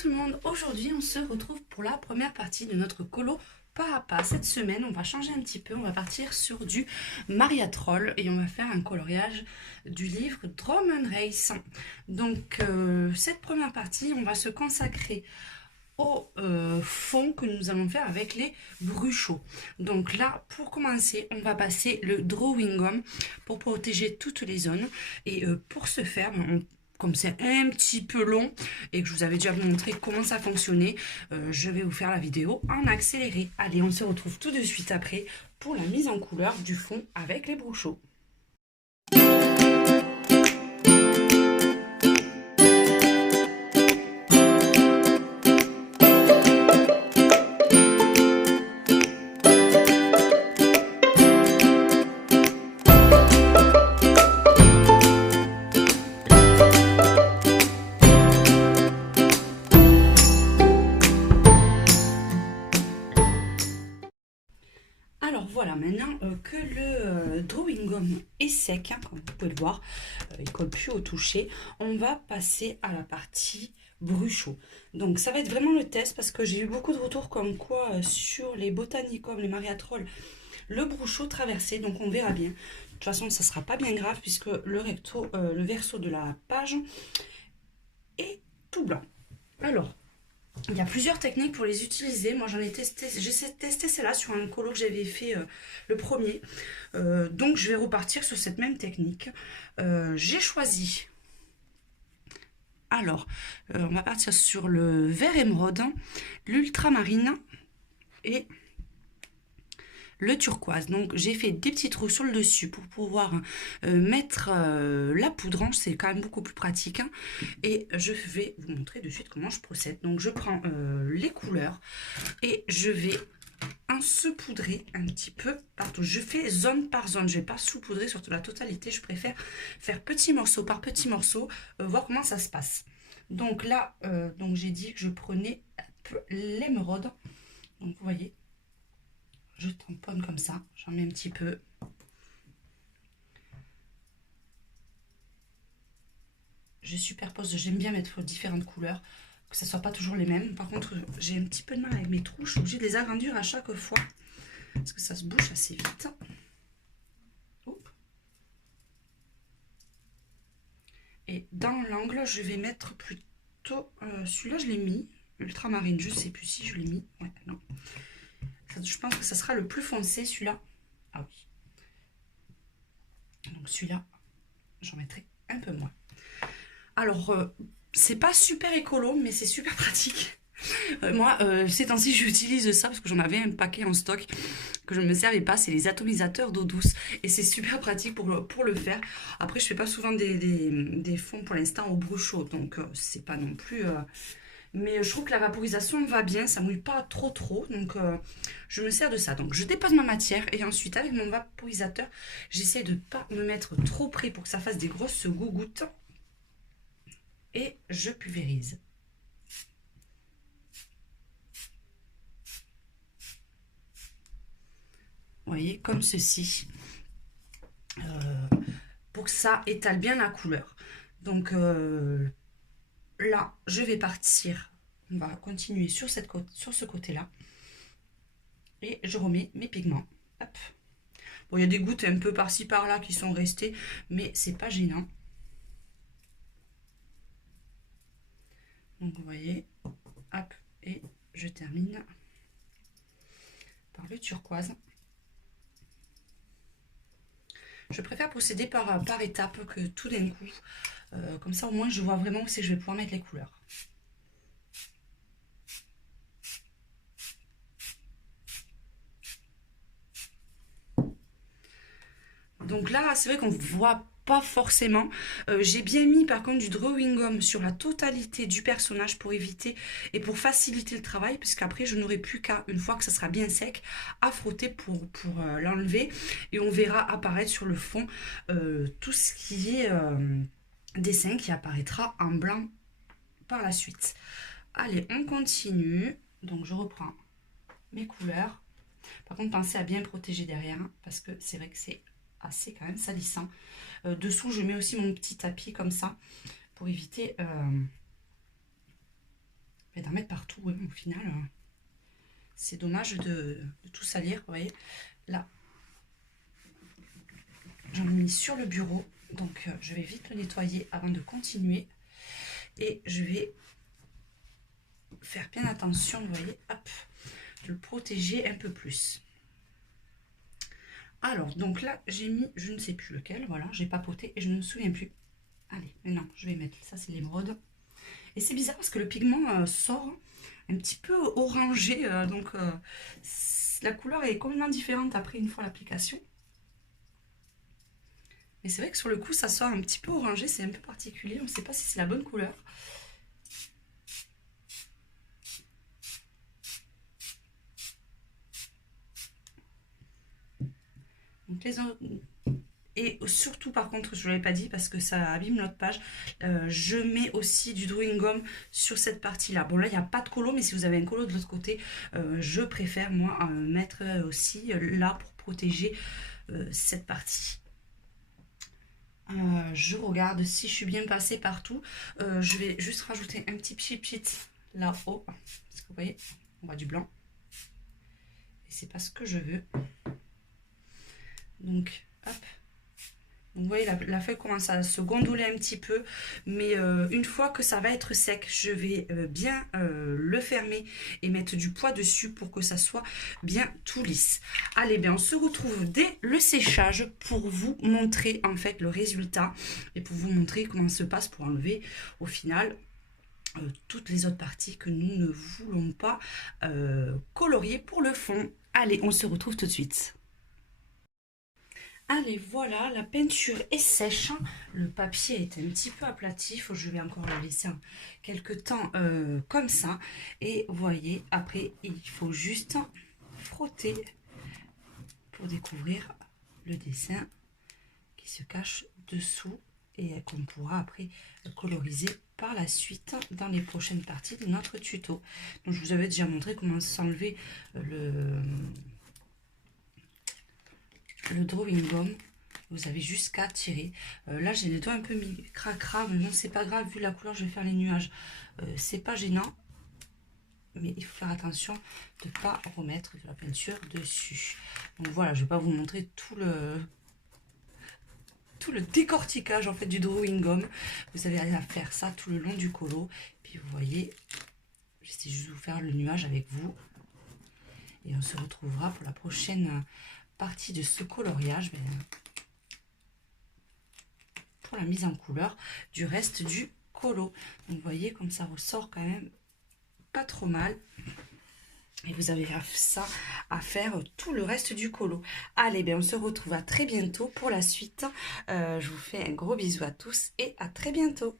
tout le monde, aujourd'hui on se retrouve pour la première partie de notre colo pas à pas. Cette semaine on va changer un petit peu, on va partir sur du Mariatrol et on va faire un coloriage du livre Drum and Race. Donc cette première partie on va se consacrer au fond que nous allons faire avec les bruchots. Donc là, pour commencer, on va passer le drawing gum pour protéger toutes les zones. Et pour ce faire, comme c'est un petit peu long et que je vous avais déjà montré comment ça fonctionnait, je vais vous faire la vidéo en accéléré. Allez, on se retrouve tout de suite après pour la mise en couleur du fond avec les bruchots. Alors voilà, maintenant que le drawing gum est sec, hein, comme vous pouvez le voir, il ne colle plus au toucher, on va passer à la partie bruchot. Donc ça va être vraiment le test parce que j'ai eu beaucoup de retours comme quoi sur les botanicums, les mariatrol, le bruchot traversé, donc on verra bien. De toute façon, ça ne sera pas bien grave puisque le verso de la page est tout blanc. Alors, il y a plusieurs techniques pour les utiliser. Moi, j'ai testé celle-là sur un colo que j'avais fait le premier. Donc, je vais repartir sur cette même technique. J'ai choisi... Alors, on va partir sur le vert émeraude, l'ultramarine et le turquoise. Donc j'ai fait des petits trous sur le dessus pour pouvoir mettre la poudre, c'est quand même beaucoup plus pratique, hein. Et je vais vous montrer de suite comment je procède. Donc je prends les couleurs et je vais en saupoudrer un petit peu partout. Je fais zone par zone, je ne vais pas saupoudrer sur la totalité, je préfère faire petit morceau par petit morceau, voir comment ça se passe. Donc là, donc j'ai dit que je prenais l'émeraude, donc vous voyez, je tamponne comme ça, j'en mets un petit peu. Je superpose, j'aime bien mettre différentes couleurs, que ce ne soit pas toujours les mêmes. Par contre, j'ai un petit peu de mal avec mes trous, je suis obligée de les agrandir à chaque fois, parce que ça se bouche assez vite. Oups. Et dans l'angle, je vais mettre plutôt, celui-là je l'ai mis, ultramarine, je ne sais plus si je l'ai mis, ouais, non. Je pense que ça sera le plus foncé, celui-là. Ah oui. Donc celui-là, j'en mettrai un peu moins. Alors, c'est pas super écolo, mais c'est super pratique. Moi, ces temps-ci, j'utilise ça parce que j'en avais un paquet en stock que je ne me servais pas. C'est les atomisateurs d'eau douce. Et c'est super pratique pour le faire. Après, je fais pas souvent des fonds pour l'instant au bruchot. Donc, c'est pas non plus... Mais je trouve que la vaporisation va bien, ça mouille pas trop. Donc je me sers de ça. Donc je dépose ma matière et ensuite avec mon vaporisateur, j'essaie de ne pas me mettre trop près pour que ça fasse des grosses gougouttes. Et je pulvérise. Vous voyez, comme ceci. Pour que ça étale bien la couleur. Donc là, je vais partir. On va continuer sur ce côté-là. Et je remets mes pigments. Hop. Bon, il y a des gouttes un peu par-ci par-là qui sont restées, mais c'est pas gênant. Donc vous voyez, hop, et je termine par le turquoise. Je préfère procéder par étapes que tout d'un coup. Comme ça, au moins, je vois vraiment où c'est que je vais pouvoir mettre les couleurs. Donc là, c'est vrai qu'on ne voit pas forcément. J'ai bien mis par contre du drawing gum sur la totalité du personnage pour éviter et pour faciliter le travail, puisqu'après je n'aurai plus qu'à, une fois que ça sera bien sec, à frotter pour l'enlever. Et on verra apparaître sur le fond tout ce qui est dessin qui apparaîtra en blanc par la suite. Allez, on continue. Donc je reprends mes couleurs. Par contre, pensez à bien protéger derrière, hein, parce que c'est vrai que c'est assez quand même salissant. Dessous, je mets aussi mon petit tapis comme ça pour éviter Et d'en mettre partout, ouais, au final. C'est dommage de tout salir, vous voyez. Là, j'en ai mis sur le bureau, donc je vais vite le nettoyer avant de continuer. Et je vais faire bien attention, vous voyez, hop, de le protéger un peu plus. Alors, donc là, j'ai mis, je ne sais plus lequel, voilà, j'ai papoté et je ne me souviens plus. Allez, maintenant, je vais mettre, ça c'est l'émeraude. Et c'est bizarre parce que le pigment sort un petit peu orangé, la couleur est complètement différente après une fois l'application. Mais c'est vrai que sur le coup, ça sort un petit peu orangé, c'est un peu particulier, on ne sait pas si c'est la bonne couleur. Donc et surtout par contre, je ne l'avais pas dit parce que ça abîme notre page, je mets aussi du drawing gum sur cette partie là. Bon là il n'y a pas de colo, mais si vous avez un colo de l'autre côté, je préfère moi mettre aussi là pour protéger cette partie. Je regarde si je suis bien passée partout. Je vais juste rajouter un petit pchit là-haut, parce que vous voyez, on voit du blanc. Et c'est pas ce que je veux. Donc, hop. Donc, vous voyez, la feuille commence à se gondoler un petit peu. Mais une fois que ça va être sec, je vais bien le fermer et mettre du poids dessus pour que ça soit bien tout lisse. Allez, bien, on se retrouve dès le séchage pour vous montrer en fait le résultat et pour vous montrer comment se passe pour enlever au final toutes les autres parties que nous ne voulons pas colorier pour le fond. Allez, on se retrouve tout de suite. Allez, voilà, la peinture est sèche. Le papier est un petit peu aplati. Je vais encore le laisser quelques temps comme ça. Et vous voyez, après, il faut juste frotter pour découvrir le dessin qui se cache dessous et qu'on pourra après coloriser par la suite dans les prochaines parties de notre tuto. Donc, je vous avais déjà montré comment s'enlever le drawing gum. Vous avez juste qu'à tirer. Là j'ai les doigts un peu mis cracra, mais non c'est pas grave, vu la couleur je vais faire les nuages. C'est pas gênant, mais il faut faire attention de ne pas remettre de la peinture dessus. Donc voilà, je vais pas vous montrer tout le décortiquage en fait du drawing gum. Vous avez à faire ça tout le long du colo. Puis vous voyez, j'essaie juste de vous faire le nuage avec vous. Et on se retrouvera pour la prochaine partie de ce coloriage, pour la mise en couleur du reste du colo. Donc vous voyez comme ça ressort quand même pas trop mal. Et vous avez ça à faire tout le reste du colo. Allez, bien on se retrouve à très bientôt pour la suite. Je vous fais un gros bisou à tous et à très bientôt.